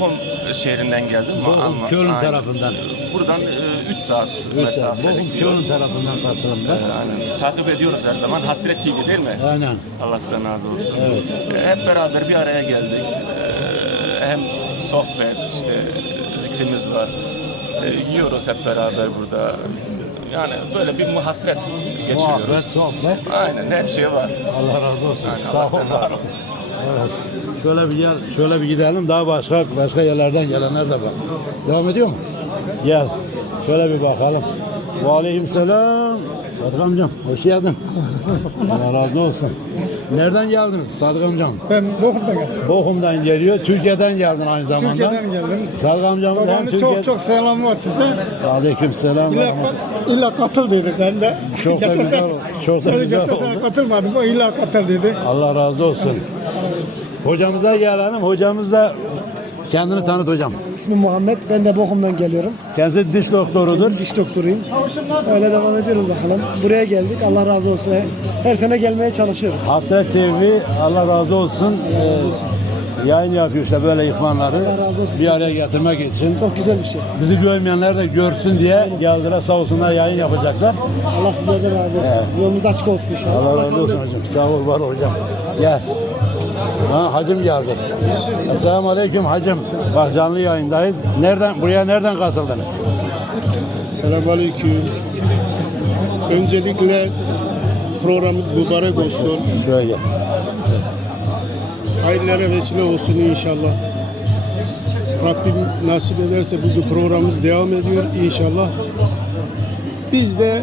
Bochum şehrinden geldim. Bochum, Köln Aynen. tarafından. Buradan 3 saat mesafeli. Bochum, Köln tarafından katılımda. Yani, takip ediyoruz her zaman. Hasret TV değil mi? Aynen. Allah sizden razı olsun. Evet. Hep beraber bir araya geldik. Hem sohbet, işte zikrimiz var. Yiyoruz hep beraber burada. Yani böyle bir hasret geçiriyoruz. Muhabbet, sohbet. Aynen, her şey var. Allah razı olsun. Aynen, Sağ Allah ol. sizden razı olsun. Evet. Şöyle bir gel, şöyle bir gidelim. Daha başka yerlerden gelenler de var. Devam ediyor mu? Gel. Şöyle bir bakalım. Ve aleykümselam. Sadık amcam, hoş geldin. Allah razı olsun. Nereden geldiniz Sadık amcam? Ben Bochum'dan geldim. Bochum'dan geliyor. Türkiye'den geldin aynı zamanda. Türkiye'den geldim. Sadık amcam hem Babanın Türkiye... çok selam var size. Aleykümselam. İlla katıl dedi ben de. Çok da Geçen güzel sene- oldu. Çok da ben de güzel geçen oldu. sene katılmadım. O illa katıl dedi. Allah razı olsun. Hocamıza gelelim. Hocamız da kendini tanıt hocam. İsmim Muhammed. Ben de Bochum'dan geliyorum. Kendisi diş doktorudur. Diş doktoruyum. Öyle devam ediyoruz bakalım. Buraya geldik. Allah razı olsun. Her sene gelmeye çalışıyoruz. Hasret TV Allah razı olsun. Yayın yapıyor işte böyle ihvanları Allah razı olsun bir araya getirmek için. Çok güzel bir şey. Bizi görmeyenler de görsün diye geldiler, sağ olsunlar, yayın yapacaklar. Allah sizlerden razı olsun. Yolumuz açık olsun inşallah. Allah razı olsun hocam. Sağ ol, var ol hocam. Gel. Ha, hacım geldi. Esselamu aleyküm hacım. Bak canlı yayındayız. Nereden katıldınız? Selamünaleyküm. Öncelikle programımız mübarek olsun. Şöyle gel. Hayırlara vesile olsun inşallah. Rabbim nasip ederse bugün programımız devam ediyor inşallah. Biz de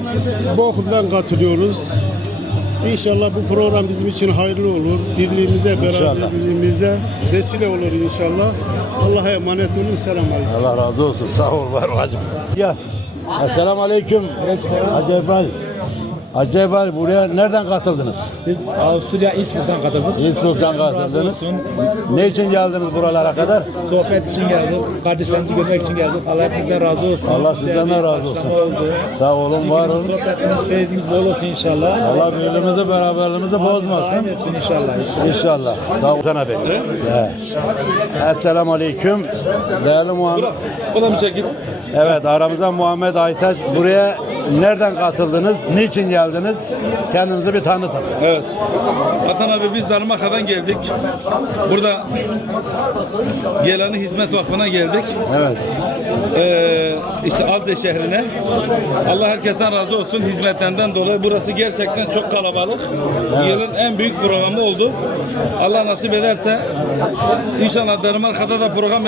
Bochum'dan katılıyoruz. İnşallah bu program bizim için hayırlı olur. Birliğimize, beraberliğimize vesile olur inşallah. Allah'a emanet olun. Selamünaleyküm. Allah razı olsun. Sağ ol, var ol hacım. Gel. Esselamu aleyküm. Hacı Ebal. Hacı Ebal, buraya nereden katıldınız? Biz Avusturya İzmir'den katıldık. İnnsbruck'tan Allah razı katıldınız. olsun. Ne için geldiniz buralara kadar? Sohbet için geldik. Kardeşlerimizi görmek için geldik. Allah hepinizden razı olsun. Allah sizden de razı olsun. Oldu. Sağ olun, var olun. Sohbetiniz, feyzimiz bol olsun inşallah. Allah birliğimizi, beraberliğimizi bozmasın. Daim etsin inşallah. İnşallah. Sağ ol. Sana bekliyorum. Esselamu aleyküm. Değerli Muhammed. O da mı çekil? Evet, aramızda Muhammed Aytaç. Buraya nereden katıldınız? Niçin geldiniz? Kendinizi bir tanıtın. Evet. Vatan abi biz Danimarka'dan geldik. Burada Gelani Hizmet Vakfı'na geldik. Evet. İşte Alze şehrine. Allah herkesten razı olsun hizmetlerinden dolayı. Burası gerçekten çok kalabalık. Yılın en büyük programı oldu. Allah nasip ederse inşallah Danimarka'da da program